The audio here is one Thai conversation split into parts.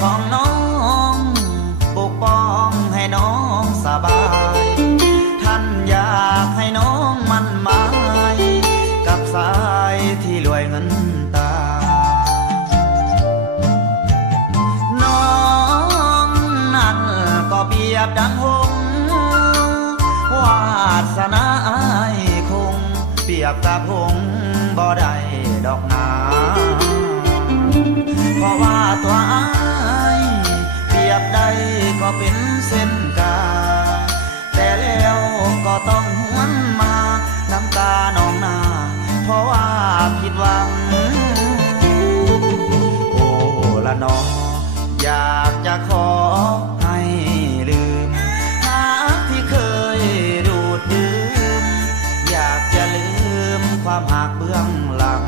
ของน้องปกป้องให้น้องสบายท่านอยากให้น้องมั่นหมายกับสายที่รวยเงินตาน้องนั่นก็เปรียบดังหงส์วาสนาอ้ายคงเปรียบกับหงส์บ่ได้ดอกนาเพราะว่าตัวอ้ายเปรียบได้ก็เป็นเส้นกาแต่แล้วก็ต้องหวนมาน้ำตาหนองนาเพราะว่าผิดหวังโอ้ละน้องอยากจะขอให้ลืมรักที่เคยดูดดื่มอยากจะลืมความหักเบื้องหลัง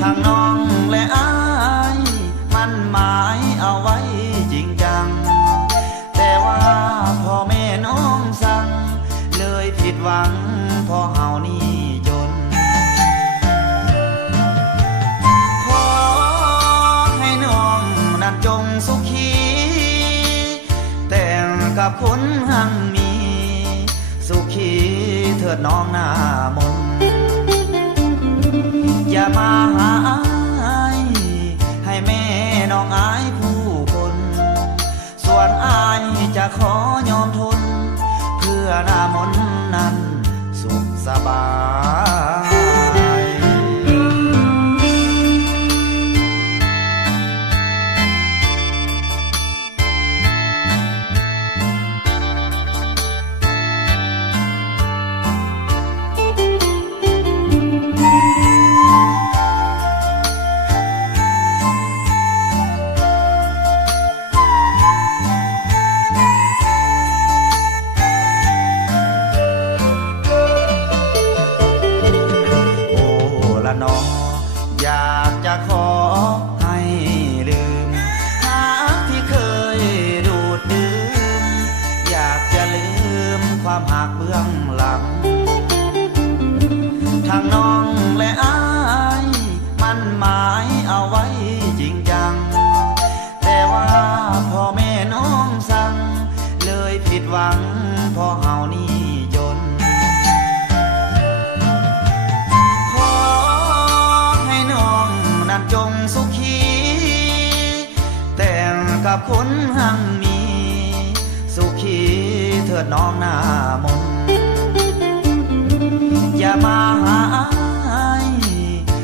ทางน้องและอ้ายมันหมายเอาไว้จริงจังแต่ว่าพ่อแม่น้องสั่งเลยผิดหวังเพราะเฮานี่จนขอให้น้องนั้นจงสุขีแต่งกับคนหังมีสุขีเถิดน้องหน้ามนอย่ามาหาอ้ายให้แม่น้องอายผู้คนส่วนอ้ายจะขอยอมทนเพื่อหน้ามนนั้นสุขสบายน้องอยากจะขอให้ลืมรักที่เคยดูดดื่มอยากจะลืมความหักเบื้องหลังทางน้องและอ้ายมันหมายเอาไว้จริงจังแต่ว่าพ่อแม่น้องสั่งเลยผิดหวังเพราะเฮานี่จนจงสุขีแต่งกับคนหังมีสุขีเถิดน้องหน้ามนอย่ามาหาอ้าย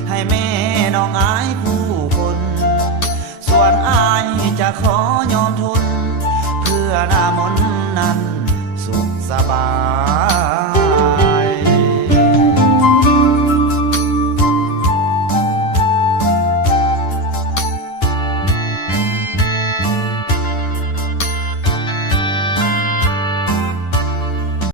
ให้แม่น้องอายผู้คนส่วนอ้ายจะขอยอมทนเพื่อหน้ามนนั้นสุขสบาย